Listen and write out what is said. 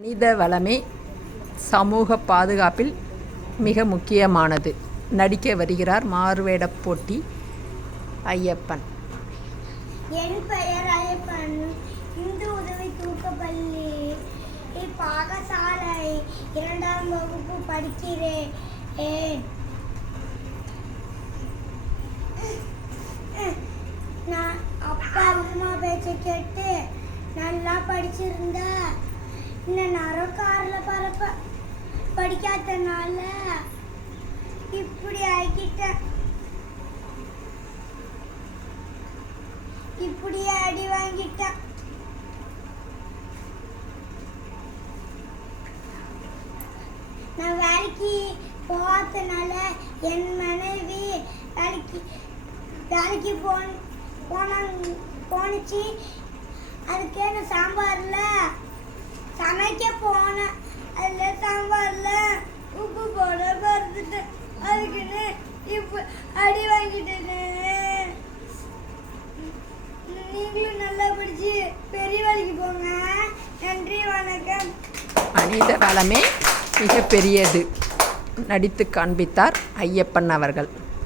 மனித வளமே சமூக பாதுகாப்பில் மிக முக்கியமானது. நடிக்க வருகிறார் மாறுவேடப் போட்டி ஐயப்பன். என் பெயர் ஐயப்பன். இந்து உதவி தூக்கப்பள்ளி பாகசாலை 2ஆம் வகுப்பு படிக்கிறேன். நான் அப்பா அம்மா பேச்சை கேட்டு நல்லா படிச்சிருந்தா இந்த நரக்காரில் பரப்ப படிக்காதனால இப்படி ஆகிட்டேன். இப்படியே அடி வாங்கிட்டேன். நான் வேலைக்கு போகாதனால என் மனைவி வேலைக்கு போனுச்சு. அதுக்கே நான் சாம்பாரில் சமைக்க போனேன். அதில் சாம்பாரில் உப்பு போட மறந்துட்டேன். அதுக்குன்னு இப்போ அடி வாங்கிட்டேன். நீங்களும் நல்லா படிச்சு பெரிய வேலைக்கு போங்க. நன்றி, வணக்கம். மனித வளமே மிக பெரியது. நடித்து காண்பித்தார் ஐயப்பன் அவர்கள்.